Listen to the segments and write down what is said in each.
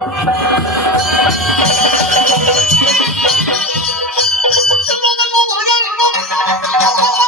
Thank you.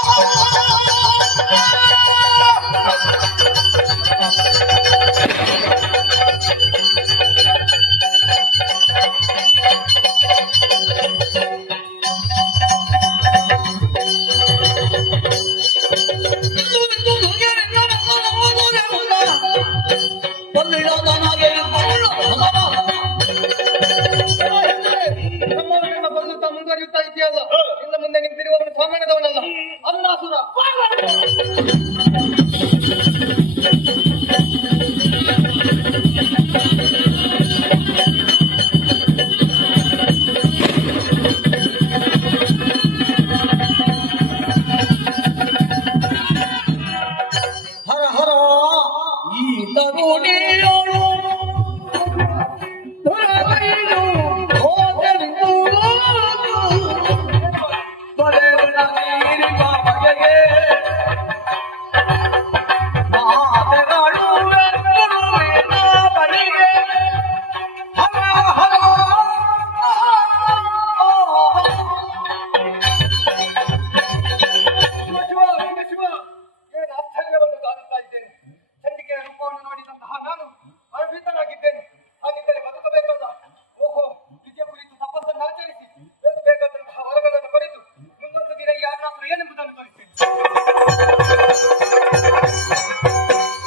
ಮುಂದುವರಿಯುತ್ತಾ ಇದೆಯಲ್ಲ ಇನ್ನು ಮುಂದೆ ನಿಂತಿರುವ ಒಂದು ಸಾಮಾನ್ಯದವನಲ್ಲ ಅರುಣಾಸುರ ಹರ ಹರ ಈ ತರುಣಿಯ